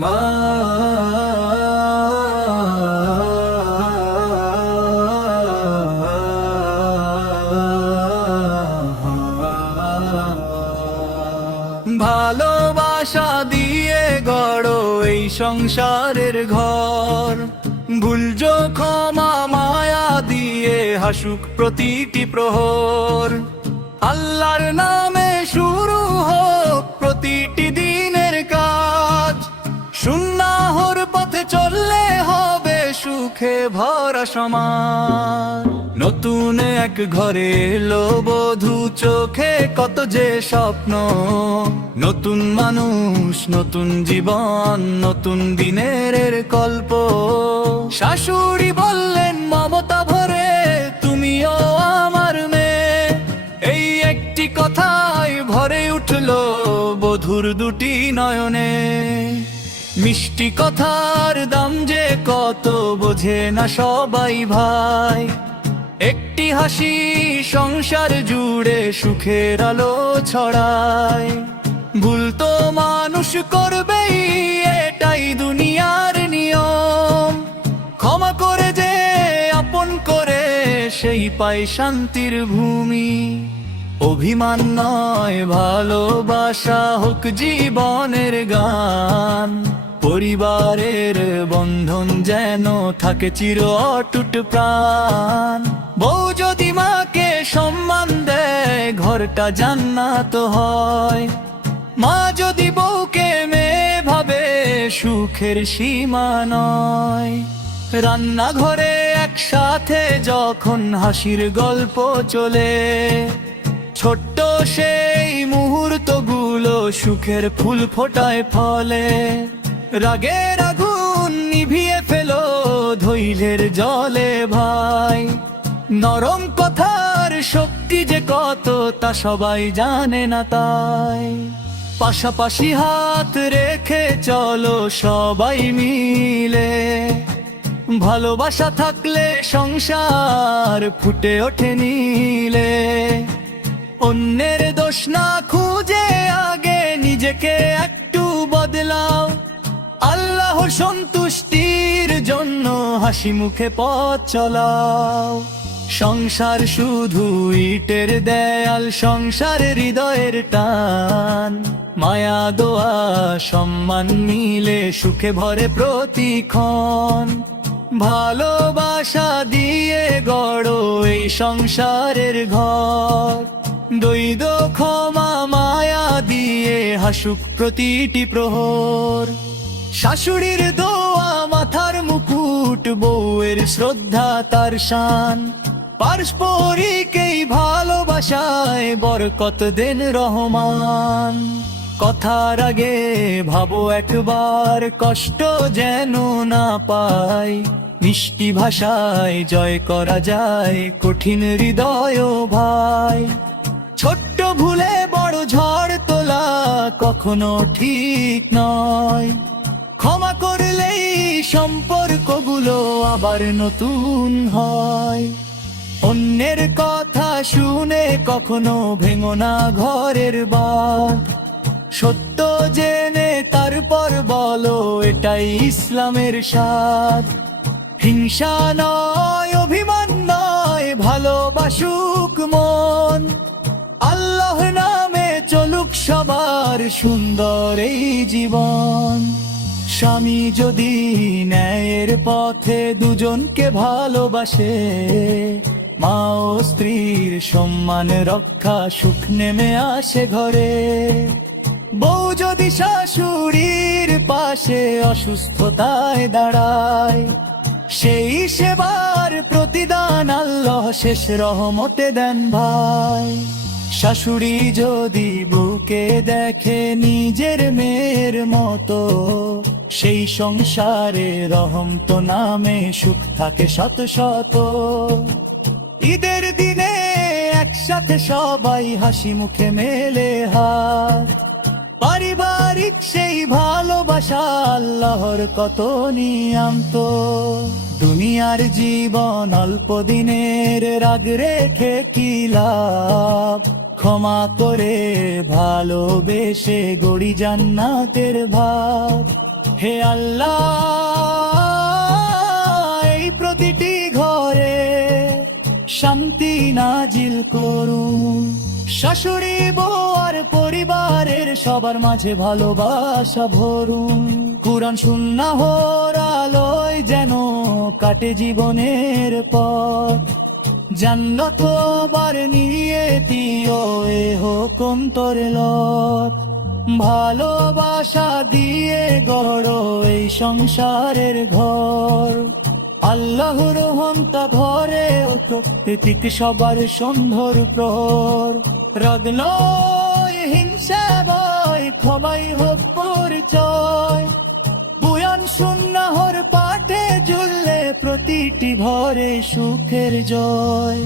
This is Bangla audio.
মা ভালোবাসা দিয়ে গড়ো এই সংসারের ঘর, ভুল ক্ষমা মায়া দিয়ে হাসুক প্রতিটি প্রহর। আল্লাহর নামে শুরু হোক প্রতিটি দিনের কাজ, সুন্নাহর পথে চললে হবে সুখে ভরা সমাজ। নতুন এক ঘরে এলো বধূ, চোখে কত যে স্বপ্ন, নতুন মানুষ নতুন জীবন, নতুন দিনের কল্প। শাশুড়ি বললেন মমতা ভরে, তুমিও আমার মেয়ে। এই একটি কথায় ভরে উঠলো বধূর দুটি নয়নে। মিষ্টি কথার দাম যে কত বোঝে না সবাই ভাই, একটি হাসি সংসার জুড়ে সুখের আলো ছড়ায়। ভুল তো মানুষ করবেই, এটাই দুনিয়ার নিয়ম। ক্ষমা করে যে আপন করে, সেই পায় শান্তির ভূমি। অভিমান নয় ভালোবাসা হোক জীবনের গান, পরিবারের বন্ধন যেন থাকে চির অটুট প্রাণ। বউ যদি মাকে সম্মান দেয়, ঘরটা জান্নাত হয়। মা যদি বউকে মেয়ে ভাবে, সুখের সীমা নয়। রান্নাঘরে একসাথে যখন হাসির গল্প চলে, ছোট্ট সেই মুহূর্তগুলো সুখের ফুল ফোটায় ফলে। রাগের আগুন নিভিয়ে ফেলো ধৈর্যের জলে ভাই, নরম কথার শক্তি যে কত তা সবাই জানে না তাই। পাশাপাশি হাত রেখে চলো সবাই মিলে, ভালোবাসা থাকলে সংসার ফুটে ওঠে নীলে। অন্যের দোষ না খুঁজে আগে নিজেকে একটু বদলাও, আল্লাহর সন্তুষ্টির জন্য হাসি মুখে পথ চলাও। সংসার শুধু ইটের দেয়াল, সংসার হৃদয়ের টান। মায়া দোয়া সম্মান মিলে সুখে ভরে প্রতিক্ষণ। ভালোবাসা দিয়ে গড়ো এই সংসারের ঘর, দ্বৈত ক্ষমা মায়া দিয়ে হাসুক প্রতিটি প্রহর। শাশুড়ির দোয়া মাথার মুকুট, বউয়ের শ্রদ্ধা তার শান। পারস্পরিক এই ভালোবাসায় বরকত দেন রহমান। কথার আগে ভাবো একবার, কষ্ট যেন না পাই। মিষ্টি ভাষায় জয় করা যায় কঠিন হৃদয় ভাই। ছোট্ট ভুলে বড় ঝড় তোলা কখনো ঠিক নয়। ক্ষমা করলেই সম্পর্কগুলো আবার নতুন হয়। অন্যের কথা শুনে কখনো ভেঙো না ঘরের বাঁধ। সত্য জেনে তারপর বলো, এটাই ইসলামের স্বাদ। হিংসা নয় অভিমান নয়, ভালোবাসুক মন। আল্লাহ নামে চলুক সবার সুন্দর এই জীবন। স্বামী যদি ন্যায়ের পথে দুজনকে ভালোবাসে, মা ও স্ত্রীর সম্মান রক্ষা সুখ নেমে আসে ঘরে। বউ যদি শাশুড়ির পাশে অসুস্থতায় দাঁড়ায়, সেই সেবার প্রতিদান আল্লাহ শেষ রহমতে দেন ভাই। শাশুড়ি যদি বউকে দেখে নিজের মেয়ের মতো, সেই সংসারে রহমত নামে সুখ থাকে শত শত। ঈদের দিনে একসাথে সবাই হাসি মুখে মেলে হাত। পারিবারিক সেই ভালোবাসা আল্লাহর কত নিয়ামত। দুনিয়ার জীবন অল্প দিনের, রাগ রেখে কি লাভ। ক্ষমা করে ভালোবেসে গড়ি জান্নাতের ভাব। হে আল্লাহ, এই প্রতিটি ঘরে শান্তি নাজিল করুন। শাশুড়ি বউ আর পরিবারের সবার মাঝে ভালোবাসা ভরুন। কুরআন সুন্নাহর আলোয় যেন কাটে জীবনের পথ। জান্নাত বার নিয়ে দিও এ হুকুম তোর লত। ভালোবাসা দিয়ে গড়ো এই সংসারের ঘর। আল্লাহর হন্তা ভরে প্রত্যেক সবার সুন্দর প্রহর। রাগ নয়, হিংসা নয়, ক্ষমাই হোক পরিচয়। বুয়ান সুন্নাহর পাঠে ঝুললে প্রতিটি ঘরে সুখের জয়।